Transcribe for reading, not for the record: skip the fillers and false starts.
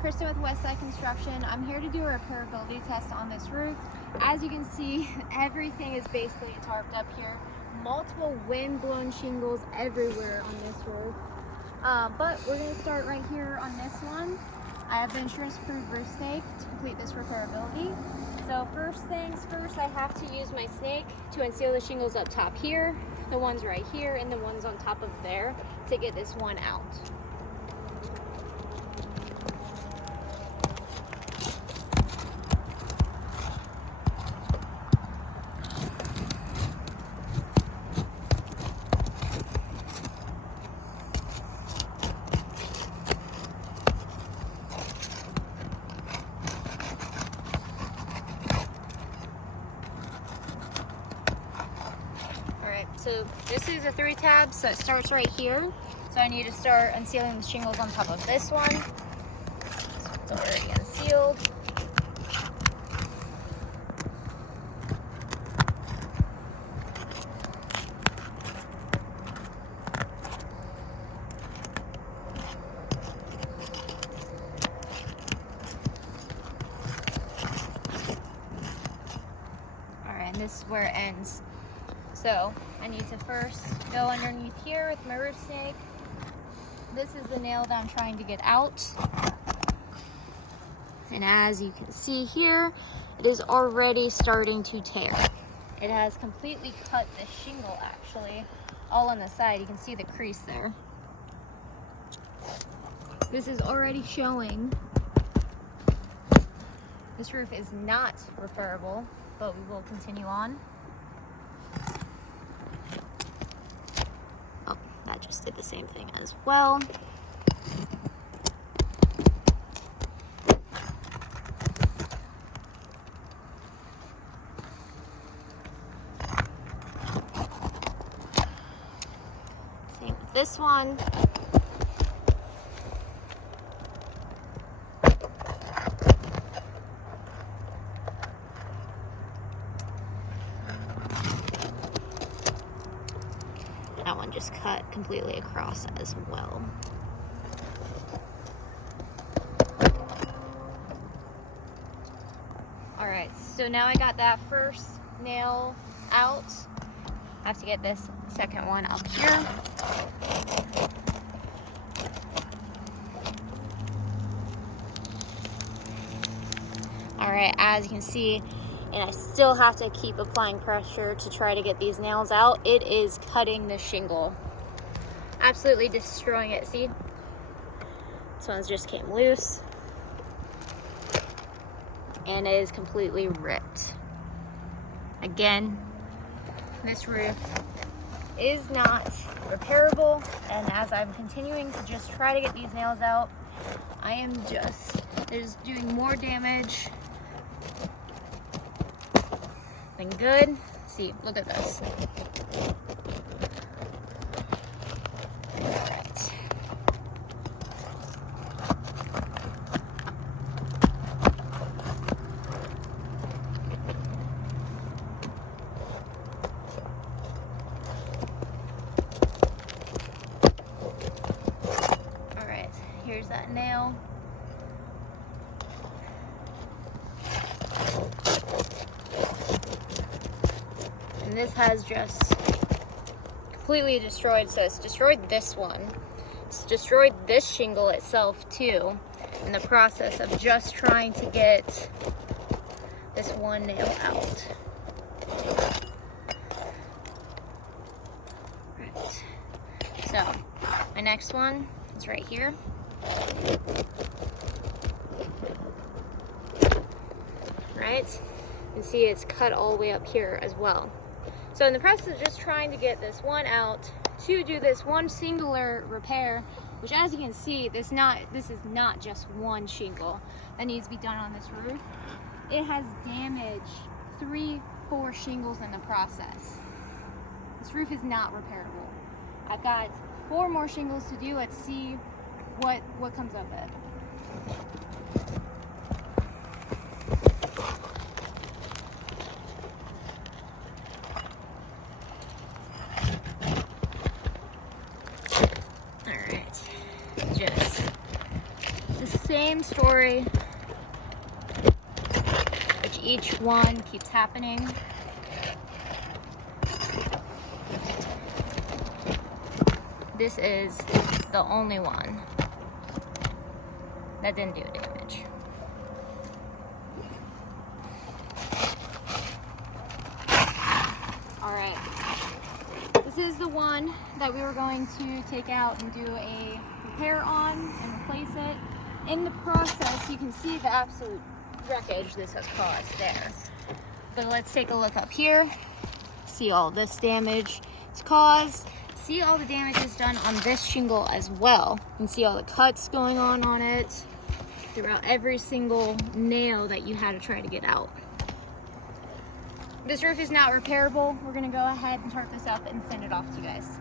Kristen with Westside Construction. I'm here to do a repairability test on this roof. As you can see, everything is basically tarped up here. Multiple wind-blown shingles everywhere on this roof. But we're going to start right here on this one. I have the insurance-approved roof snake to complete this repairability. So first things first, I have to use my snake to unseal the shingles up top here, the ones right here, and the ones on top of there to get this one out. So this is a 3 tab, so it starts right here. So I need to start unsealing the shingles on top of this one. It's already unsealed. All right, and this is where it ends. So I need to first go underneath here with my roof snake. This is the nail that I'm trying to get out. And as you can see here, it is already starting to tear. It has completely cut the shingle actually, all on the side. You can see the crease there. This is already showing this roof is not repairable, but we will continue on. That just did the same thing as well. Same with this one. That one just cut completely across as well. All right, so now I got that first nail out. I have to get this second one up here. All right, as you can see, and I still have to keep applying pressure to try to get these nails out. It is cutting the shingle. Absolutely destroying it. See? This one just came loose. And it is completely ripped. Again, this roof is not repairable. And as I'm continuing to just try to get these nails out, I am just doing more damage than good. See, look at this. All right. All right, here's that nail. And this has just completely destroyed, so it's destroyed this one. It's destroyed this shingle itself too, in the process of just trying to get this one nail out. Right. So, my next one is right here. Right? You can see it's cut all the way up here as well. So in the process of just trying to get this one out to do this one singular repair, which as you can see, this is not just one shingle that needs to be done on this roof. It has damaged 3-4 shingles in the process. This roof is not repairable. I've got 4 more shingles to do. Let's see what comes of it. same story, which each one keeps happening. This is the only one that didn't do damage. All right, this is the one that we were going to take out and do a repair on and replace it. In the process, you can see the absolute wreckage this has caused there. But let's take a look up here. See all this damage it's caused. See all the damage is done on this shingle as well. You can see all the cuts going on it throughout every single nail that you had to try to get out. This roof is not repairable. We're gonna go ahead and tarp this up and send it off to you guys.